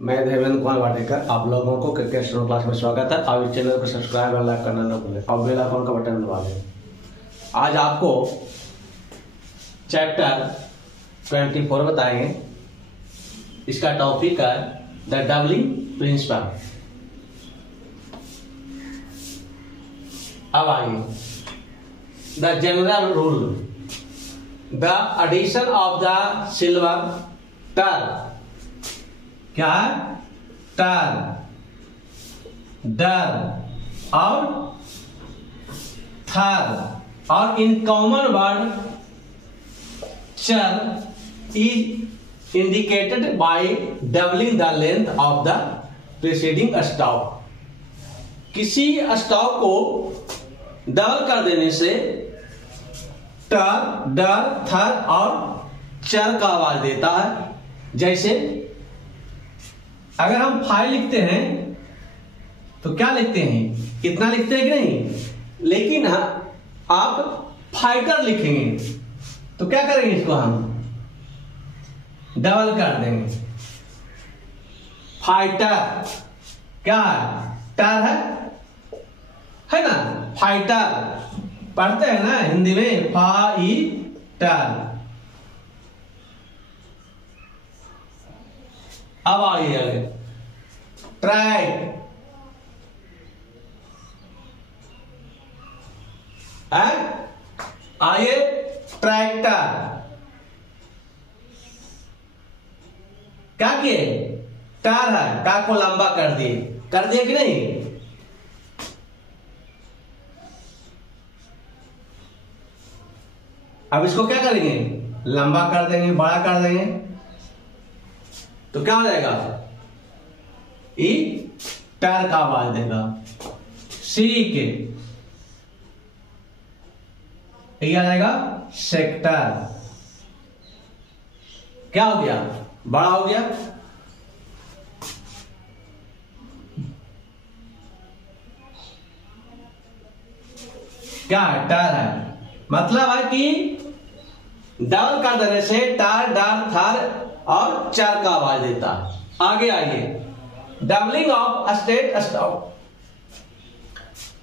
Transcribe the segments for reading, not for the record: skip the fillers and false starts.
मैं देवेंद्र कुमार वाडेकर, आप लोगों को क्रिकेट स्टूडेंट क्लास में स्वागत है। आप इस चैनल को सब्सक्राइब और लाइक करना न भूलें और बेल आइकन का बटन दबा दें। आज आपको चैप्टर 24 बताएंगे। इसका टॉपिक है द डबलिंग प्रिंसिपल। अब आइए, the general rule, the addition of the syllable ter, क्या है? टर, डर और थर और in common word ture is indicated by doubling the length of the preceding stop. किसी स्टॉप को double कर देने से टर, डर, थर और चर का आवाज देता है। जैसे अगर हम फाइव लिखते हैं तो क्या लिखते हैं? इतना लिखते हैं कि नहीं? लेकिन आप फाइटर लिखेंगे तो क्या करेंगे? इसको हम डबल कर देंगे। फाइटर क्या है? टर है ना? फाइटर पढ़ते हैं ना हिंदी में, फाइटर। अब आइए ट्रैक, आइए ट्रैक्टर। क्या किए? टर है, टा को लंबा कर दिए कि नहीं? अब इसको क्या करेंगे? लंबा कर देंगे, बड़ा कर देंगे तो क्या हो जाएगा? ई टर का आवाज देगा। सी के ये आ जाएगा सेक्टर। क्या हो गया? बड़ा हो गया। क्या है? टर है। मतलब है कि डबल कर देने से टर, डर, थर और चर का आवाज देता है। आगे आइए, doubling of state stop.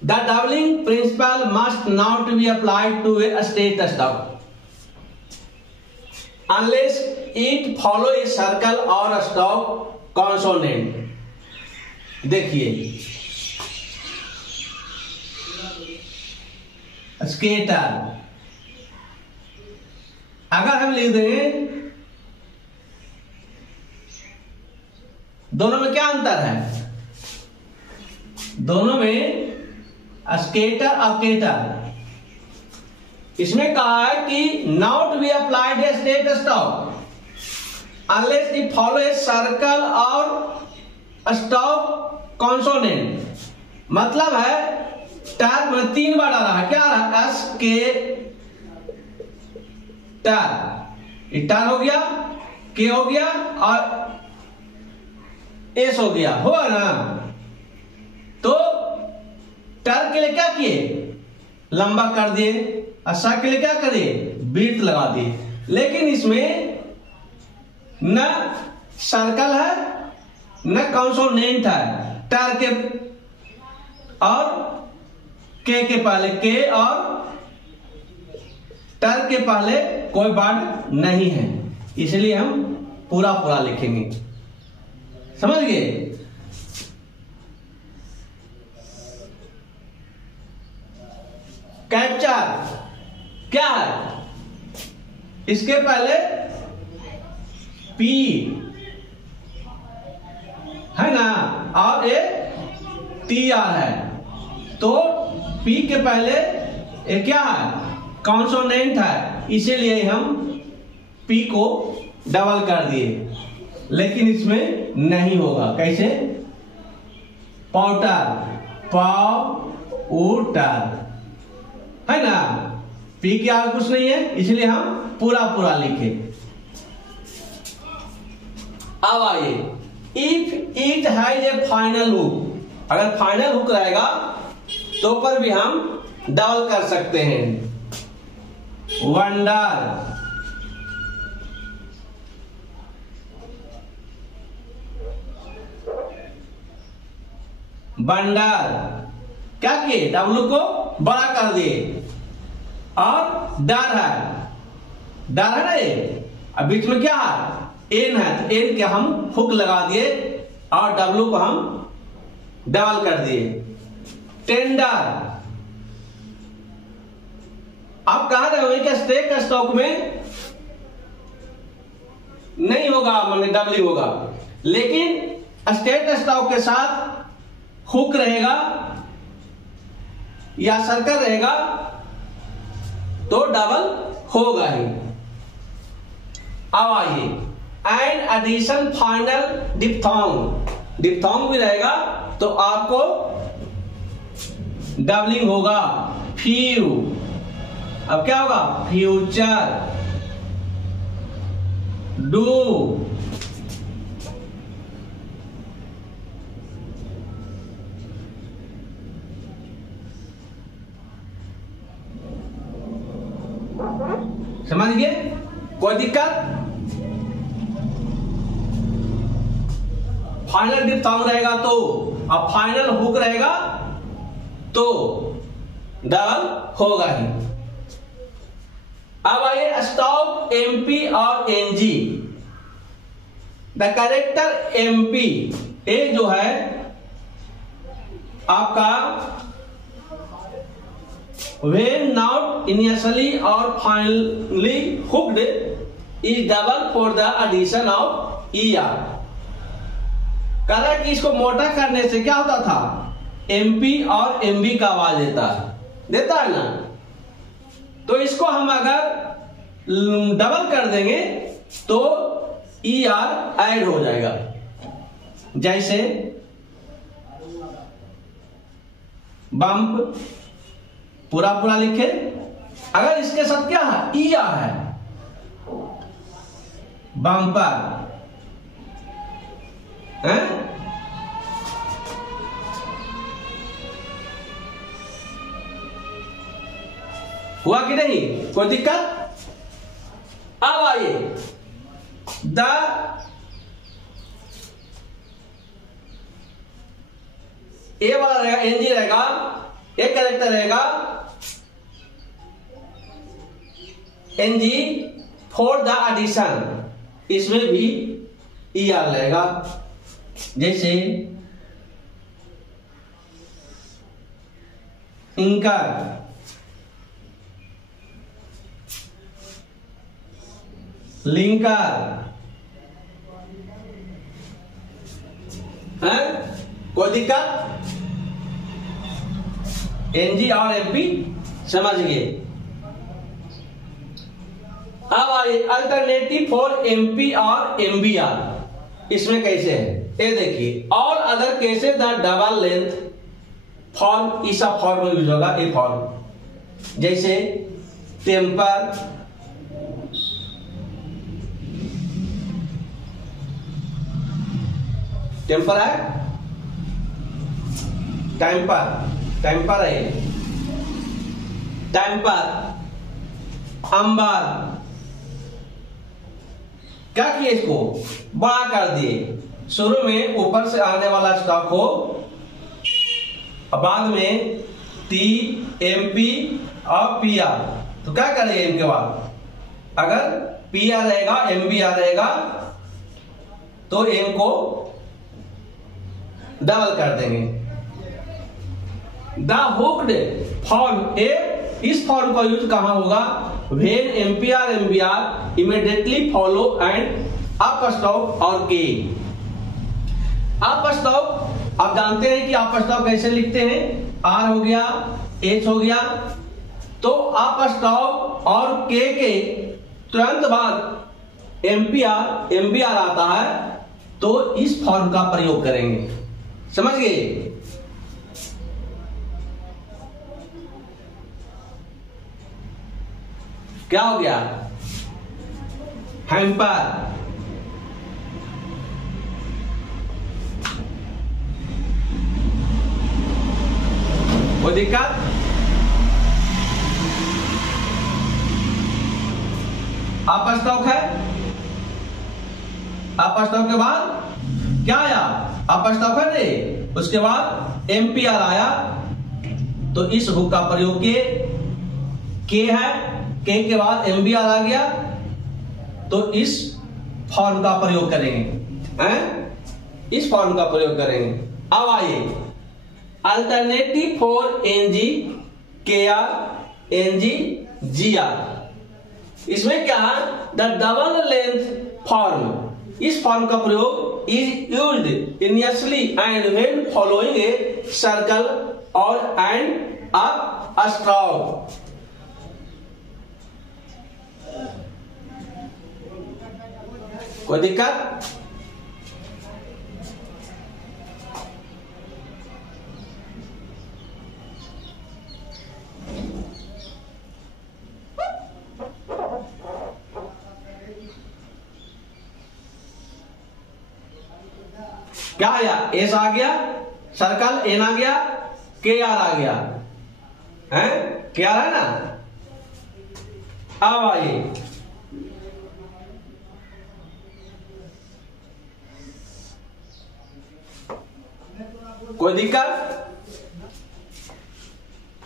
The doubling principle must not be applied to a state stop unless it follow a circle और स्टॉप कॉन्सोनेंट। देखिए, स्केटर अगर हम लिख देंगे, दोनों में क्या अंतर है? दोनों में स्केटर और केटर। इसमें कहा है कि not be applied A state stop unless it follow a circle और स्टॉप कॉन्सोनेंट। मतलब है टर में 3 बार आ रहा है। क्या आ रहा है? एस के टर, टर हो गया, के हो गया और एस हो गया, हुआ ना? तो टर के लिए क्या किए? लंबा कर दिए। असा के लिए क्या करे? बीट लगा दिए। लेकिन इसमें न सर्कल है न कॉन्सोनेंट है। टर के और के पहले के और टर के पहले कोई वर्ड नहीं है, इसलिए हम पूरा लिखेंगे। समझ गए? कैप्चर क्या है? इसके पहले पी है ना और ए टी आर है, तो पी के पहले ए क्या है? कॉन्सोनेंट है, इसीलिए हम पी को डबल कर दिए। लेकिन इसमें नहीं होगा। कैसे? पाउटर, पाउटर है ना? पी के आगे कुछ नहीं है, इसलिए हम पूरा लिखे। अब आइए, if it has A final hook, अगर फाइनल हुक रहेगा तो पर भी हम डबल कर सकते हैं। Wonder, bundle. क्या किए? W को बड़ा कर दिए। और डर है ना ये, अब बीच में क्या है? N है, तो N के हम हुक लगा दिए और W को हम डबल कर दिए। टेंडर। आप कहा रहे कि स्टेक स्टॉक में नहीं होगा, मतलब डबलिंग होगा, लेकिन स्टेट स्टॉक के साथ हुक रहेगा या सर्कल रहेगा तो डबल होगा ही। अब आइए, and addition final diphthong. Diphthong भी रहेगा तो आपको डबलिंग होगा। फ्यू, अब क्या होगा? फ्यूचर। डू, समझ गए? कोई दिक्कत? फाइनल डिप्थोंग रहेगा तो, अब फाइनल हुक रहेगा तो डबल होगा ही। अब आइए स्टॉप एमपी और एनजी। द कैरेक्टर एमपी, ए जो है आपका when not initially or finally hooked is double for the addition of er। कह रहा है कि इसको मोटा करने से क्या होता था? एमपी और एमबी का आवाज देता है ना, तो इसको हम अगर डबल कर देंगे तो ई आर ऐड हो जाएगा। जैसे बम्प पूरा लिखे, अगर इसके साथ क्या है? ई आर है, बम्पर है? हुआ कि नहीं? कोई दिक्कत? अब आइए, द ए वाला रहेगा, एनजी रहेगा, एक कैरेक्टर रहेगा एनजी फॉर द एडिशन, इसमें भी ई आर रहेगा। जैसे इंकर, लिंकर है? कोई दिक्कत? एनजी और एमपी समझ गए। अब आइए अल्टरनेटिव फॉर एमपी और एमबीआर। इसमें कैसे है ये देखिए। All other cases the double length form, इस फॉर्म में यूज होगा ए फॉर्म। जैसे टेम्पर, टेम्पर है, टेम्पर है, टेम्पर, अंबर। क्या किए? इसको बड़ा कर दिए। शुरू में ऊपर से आने वाला स्टॉक हो, बाद में टी, एमपी और पीआर। तो क्या करेंगे इनके बाद? अगर पीआर रहेगा, एमबीआर रहेगा तो एम को डबल कर देंगे। द हुक्ड फॉर्म, इस फॉर्म का यूज कहां होगा? When MPR MBR immediately follow and up stop और के। अप स्टॉप आप जानते हैं कि अप स्टॉप कैसे लिखते हैं? आर हो गया, एच हो गया, तो अप स्टॉप और के तुरंत बाद एमपीआर एमबीआर आता है, तो इस फॉर्म का प्रयोग करेंगे। समझ गए? क्या हो गया? हैम्पर, कोई दिक्कत? अप स्टॉक है, अप स्टॉक के बाद क्या आया? अप स्टॉक है, उसके बाद एम्पियर आया तो इस हुक का प्रयोग किए, के है, के के बाद एम्पियर आ गया तो इस फॉर्म का प्रयोग करेंगे, इस फॉर्म का प्रयोग करेंगे। अब आइए अल्टरनेटिव फॉर एनजी के आर एनजी जी आर, इसमें क्या है, द डबल लेंथ फॉर्म, इस फॉर्म का प्रयोग is used initially and when following A circle और एंड अ स्ट्रोक। कोई दिक्कत? क्या आया, एस आ गया, सर्कल एन आ गया, के आर आ गया, है के आर है ना। अब आइए कोई दिक्कत?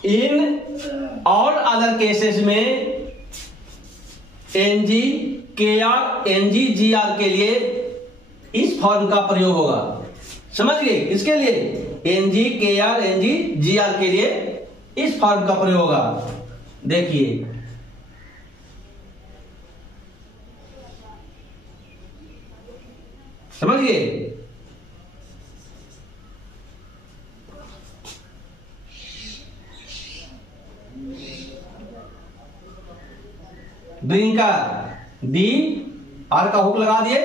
इन और अदर केसेस में एनजी के आर एनजी जी आर के लिए इस फॉर्म का प्रयोग होगा। समझ गए? इसके लिए एनजी के आर एनजी जी आर के लिए इस फॉर्म का प्रयोग होगा। देखिए समझ गए? ड्रिंकर डी आर का हुक लगा दिए,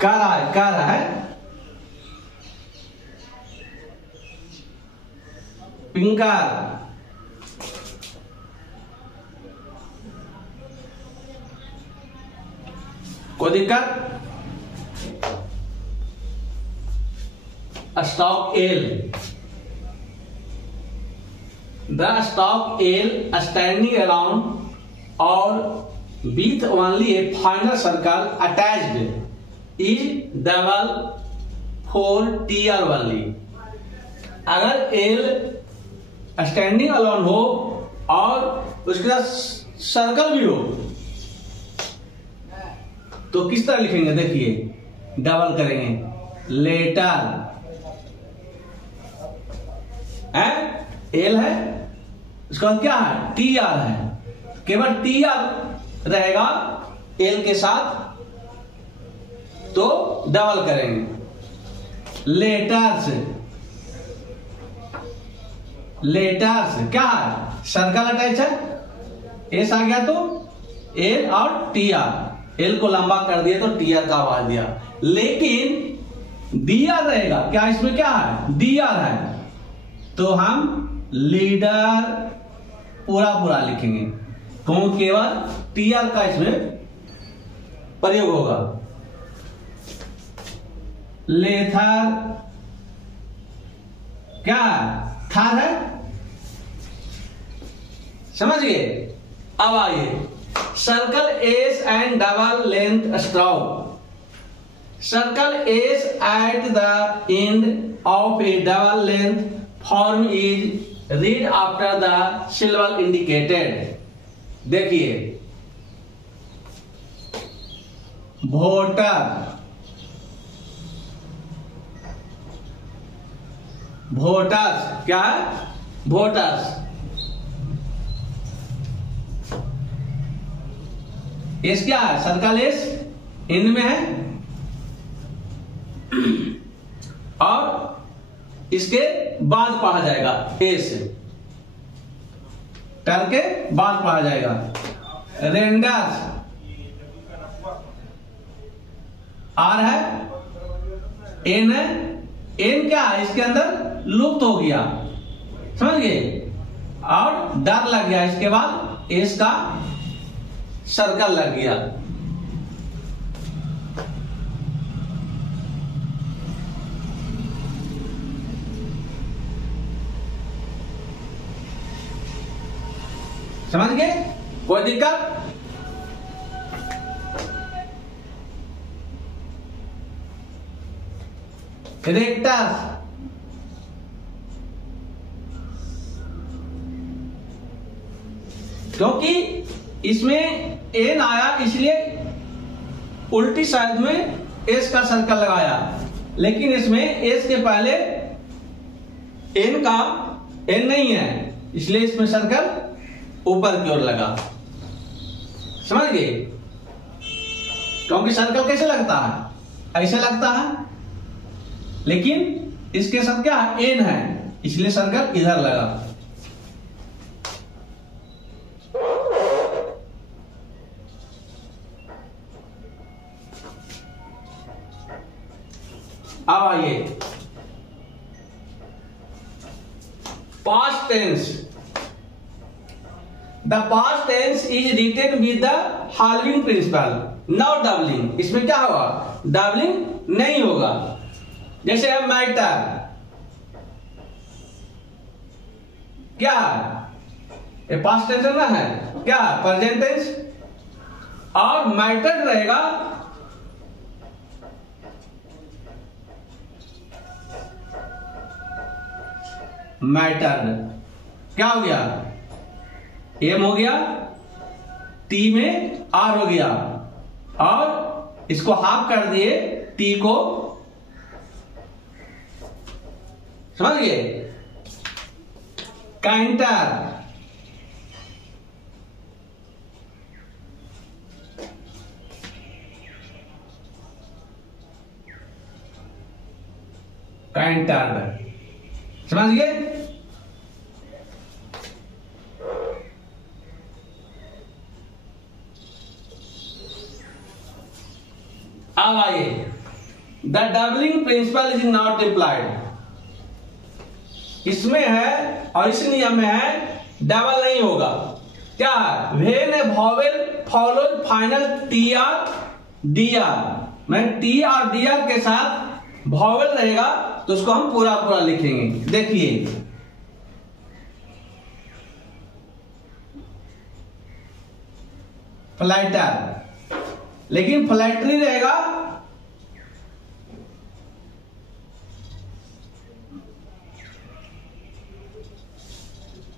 कर है पिंकर, कोई दिक्कत? Stroke L, the stroke L standing around और with only a final circle attached is double for T R only. अगर एल स्टैंडिंग अलोन हो और उसके साथ सर्कल भी हो तो किस तरह लिखेंगे? देखिए डबल करेंगे, लेटर है, एल है, उसका बाद क्या है, टी आर है, केवल टी आर रहेगा एल के साथ तो डबल करेंगे। लेटर्स, लेटर्स क्या है, सर्कल अटैच है, एस आ गया तो एल और टी आर, एल को लंबा कर दिया तो टी आर का आवाज दिया, लेकिन डी आर रहेगा। क्या इसमें क्या है, डी आर है, तो हम लीडर पूरा पूरा लिखेंगे, तो केवल टी आर का इसमें प्रयोग होगा। लेथर क्या थार है, समझ गए? अब आइए circle S and double length stroke. Circle S at the end of A double length form is read after the symbol indicated. देखिए वोटर, वोटर्स क्या है, वोटर्स, एस क्या है, सर्कल एस इन में है और इसके बाद पढ़ा जाएगा, एस टर के बाद पढ़ा जाएगा। रेंडर्स आर है, एन है, एन क्या है, इसके अंदर लुप्त हो गया, समझ गए, और डर लग गया, इसके बाद एस का सर्कल लग गया। समझ गए? कोई दिक्कत? रेक्टस, क्योंकि इसमें एन आया इसलिए उल्टी साइड में एस का सर्कल लगाया, लेकिन इसमें एस के पहले एन नहीं है, इसलिए इसमें सर्कल ऊपर की ओर लगा। समझ गए? क्योंकि सर्कल कैसे लगता है? ऐसे लगता है, लेकिन इसके साथ क्या एन है, इसलिए सर्कल इधर लगा। अब आइए past tense. The past tense is written with the following principle, not doubling. इसमें क्या होगा? डबलिंग नहीं होगा। जैसे है मैटर, क्या ये पास्ट टेंस ना है, क्या प्रेजेंट टेंस, और मैटर रहेगा मैटर्ड। क्या हो गया? एम हो गया, टी में आर हो गया, और इसको हाफ कर दिए टी को। समझ गए? काइंटर, काइंटर, समझ गए? अब आइए, the doubling principle is not applied. इसमें है और इस नियम में है डबल नहीं होगा। क्या है? When A vowel follows final T R D R, मैं टी आर डी आर के साथ वॉवेल रहेगा तो उसको हम पूरा पूरा लिखेंगे। देखिए, फ्लाइटर, लेकिन फ्लैटरी रहेगा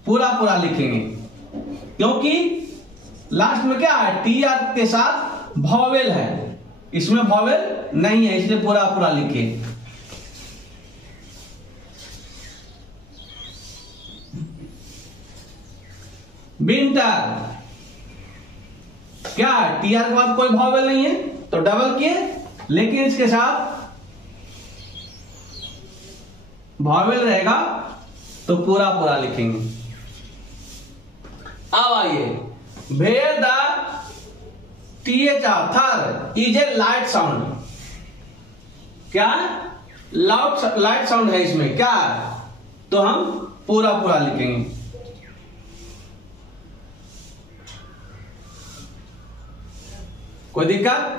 पूरा पूरा लिखेंगे, क्योंकि लास्ट में क्या है? टी आर के साथ वॉवेल है, इसमें वॉवेल नहीं है, इसलिए पूरा पूरा लिखे। विंटर, क्या है? टी आर के बाद कोई वॉवेल नहीं है तो डबल किए, लेकिन इसके साथ वॉवेल रहेगा तो पूरा पूरा लिखेंगे। अब आइए, where the T H R ther is a light sound. क्या लाइट साउंड है इसमें, क्या है? तो हम पूरा पूरा लिखेंगे। कोई दिक्कत?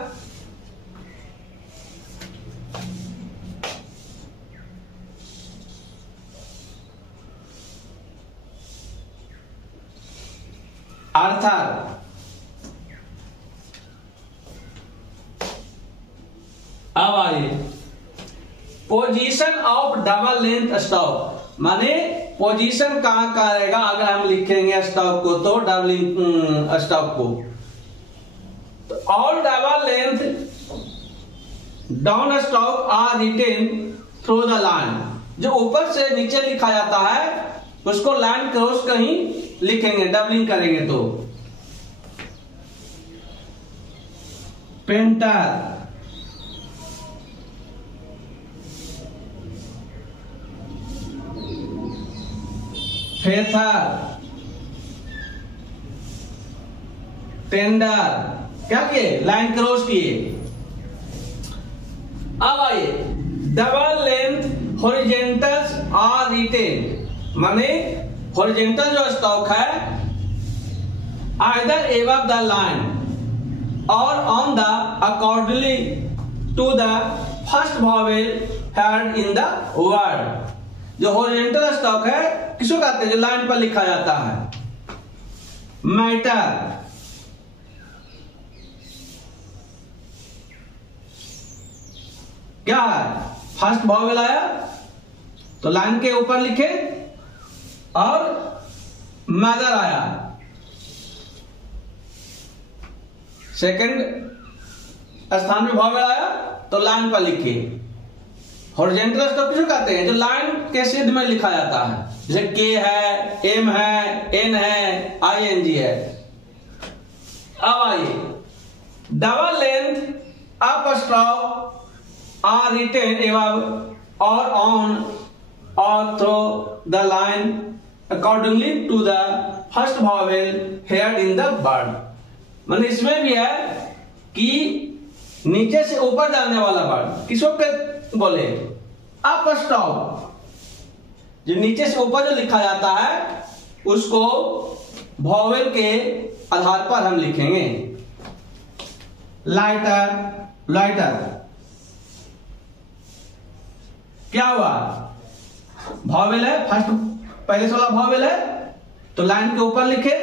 आर्थर, अब आइए, position of double length stock, माने पोजीशन कहां का रहेगा अगर हम लिखेंगे स्टॉक को, तो डबलिंग स्टॉक को। All double length down stock are written through the line. जो ऊपर से नीचे लिखा जाता है उसको लाइन क्रॉस कहीं लिखेंगे, डबलिंग करेंगे तो। पेंटर, फेथर, टेंडर, क्या किए? लाइन क्रॉस किए। अब आइए, double length horizontals are written, माने हॉरिजेंटल जो स्टॉक है आइदर एबव द लाइन और on the accordingly to the first vowel head in the word. जो हॉरिजेंटल स्टॉक है किसको कहते हैं? जो लाइन पर लिखा जाता है। मैटर, क्या है? फर्स्ट वॉवेल आया तो लाइन के ऊपर लिखे, और मदर आया सेकंड स्थान पे वॉवेल आया तो लाइन पर लिखे। हॉरिजॉन्टल स्टॉप किसको कहते हैं? जो लाइन के सीध में लिखा जाता है, जैसे के है, एम है, एन है, ING है। अब आइए, double length upstroke are written above और ऑन और through the line accordingly to the first vowel heard in the word. मतलब इसमें भी है कि नीचे से ऊपर जाने वाला वर्ड किसको बोले? अपस्ट्रोक। जो नीचे से ऊपर जो लिखा जाता है उसको वॉवेल के आधार पर हम लिखेंगे। लाइटर, लाइटर क्या हुआ? वॉवेल है, फर्स्ट पहले से वाला वॉवेल है तो लाइन के ऊपर लिखे।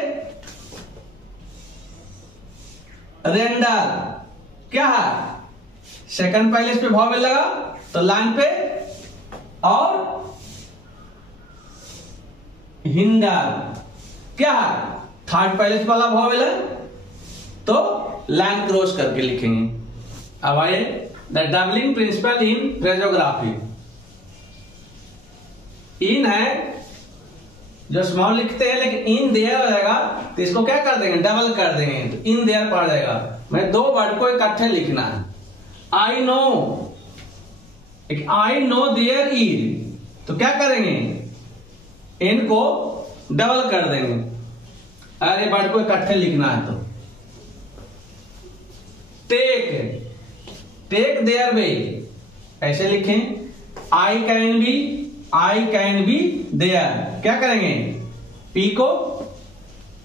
रेंडर क्या है? सेकंड पहले पे वॉवेल लगा तो लाइन पे, और हिंडर क्या है? थर्ड पहले वाला वॉवेल है तो लाइन क्रॉस करके लिखेंगे। अब आइए, the doubling principle in phraseography. इन है जो स्मॉल लिखते हैं, लेकिन इन देयर हो जाएगा तो इसको क्या कर देंगे? डबल कर देंगे तो इन देयर पड़ जाएगा। मैं दो वर्ड को इकट्ठे लिखना है। I know, I know there is, तो क्या करेंगे? इनको डबल कर देंगे। अरे वर्ड को इकट्ठे लिखना है तो टेक, टेक देयर वे ऐसे लिखें। आई कैन बी देयर, क्या करेंगे? पी को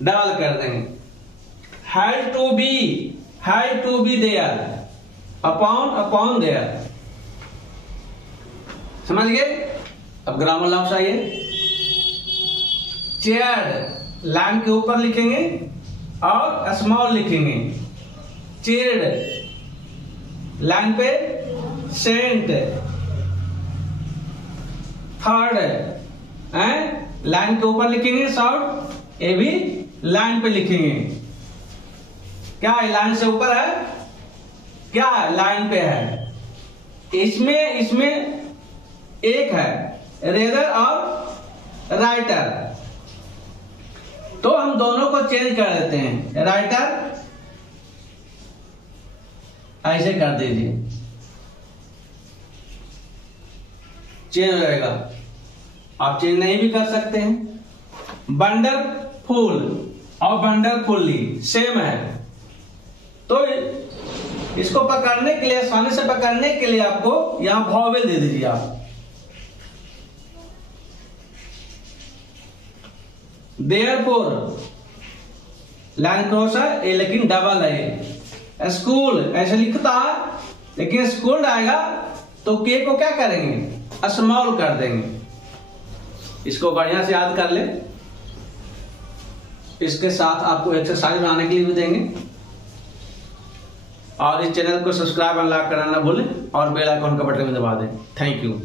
डबल कर देंगे। Had to be there, upon there. समझ गए? अब ग्रामर लफ्ज आइए। चेयर्ड लाइन के ऊपर लिखेंगे और स्मॉल लिखेंगे। चेयर्ड लाइन पे सेंट, थर्ड लाइन के ऊपर लिखेंगे शॉर्ट, ये भी लाइन पे लिखेंगे। क्या है? लाइन से ऊपर है, क्या है? लाइन पे है। इसमें एक है रेदर और राइटर, तो हम दोनों को चेंज कर देते हैं। राइटर ऐसे कर दीजिए, चेंज हो जाएगा। आप चेंज नहीं भी कर सकते हैं। वंडरफुल और वंडरफुली सेम है, तो इसको पकड़ने के लिए, आसानी से पकड़ने के लिए आपको यहां वॉवेल दे दीजिए आप। देयरफॉर लाइन क्रॉस है, लेकिन डबल है। स्कूल ऐसे लिखता है, लेकिन स्कूल आएगा तो के को क्या करेंगे? स्मॉल कर देंगे। इसको बढ़िया से याद कर ले। इसके साथ आपको एक्सरसाइज बनाने के लिए भी देंगे, और इस चैनल को सब्सक्राइब और लाइक करना ना भूलें, और बेल आइकन का बटन में दबा दें। Thank you.